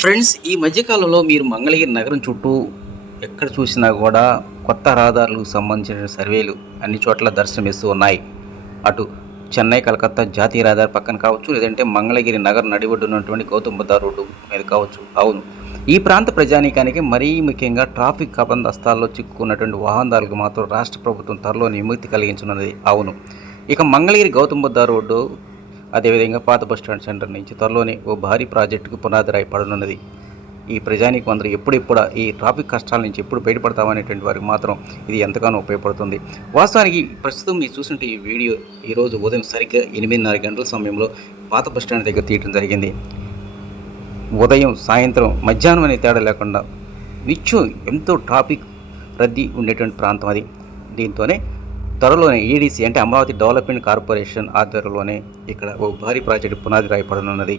Friends, ఈ మధ్యకాలంలో మీరు మంగళగిరి నగరం చుట్టూ ఎక్కడ చూసినా కూడా కొత్త రహదారులకు సంబంధించిన సర్వేలు అన్ని చోట్ల దర్శనమిస్తూ ఉన్నాయి. అటు చెన్నై, కలకత్తా జాతీయ రహదారి పక్కన కావచ్చు, లేదంటే మంగళగిరి నగర నడిబొడ్డున్నటువంటి గౌతమ్ బుద్ధ రోడ్డు మీద కావచ్చు. అవును, ఈ ప్రాంత ప్రజానీకానికి మరీ ముఖ్యంగా ట్రాఫిక్ కబంధస్తాల్లో చిక్కుకున్నటువంటి వాహనదారులకు మాత్రం రాష్ట్ర ప్రభుత్వం త్వరలో విముక్తి కలిగించనున్నది. అవును, ఇక మంగళగిరి గౌతమ్ బుద్ధ రోడ్డు, అదేవిధంగా పాత బస్టాండ్ సెంటర్ నుంచి త్వరలోనే ఓ భారీ ప్రాజెక్టుకు పునాది రాయి పడనున్నది. ఈ ప్రజానీకం అందరూ ఎప్పుడెప్పుడు ఈ ట్రాఫిక్ కష్టాల నుంచి ఎప్పుడు బయటపడతామనేటువంటి వారికి మాత్రం ఇది ఎంతగానో ఉపయోగపడుతుంది. వాస్తవానికి ప్రస్తుతం మీరు చూసినట్టు ఈ వీడియో ఈరోజు ఉదయం సరిగ్గా 8:30 గంటల సమయంలో పాత బస్టాండ్ దగ్గర తీయడం జరిగింది. ఉదయం, సాయంత్రం, మధ్యాహ్నం అనే తేడా లేకుండా నిత్యం ఎంతో ట్రాఫిక్ రద్దీ ఉండేటువంటి ప్రాంతం అది. దీంతోనే త్వరలోనే ఈడీసీ అంటే అమరావతి డెవలప్మెంట్ కార్పొరేషన్ ఆధ్వర్యంలోనే ఇక్కడ ఓ భారీ ప్రాజెక్టు పునాది రాయపడనున్నది.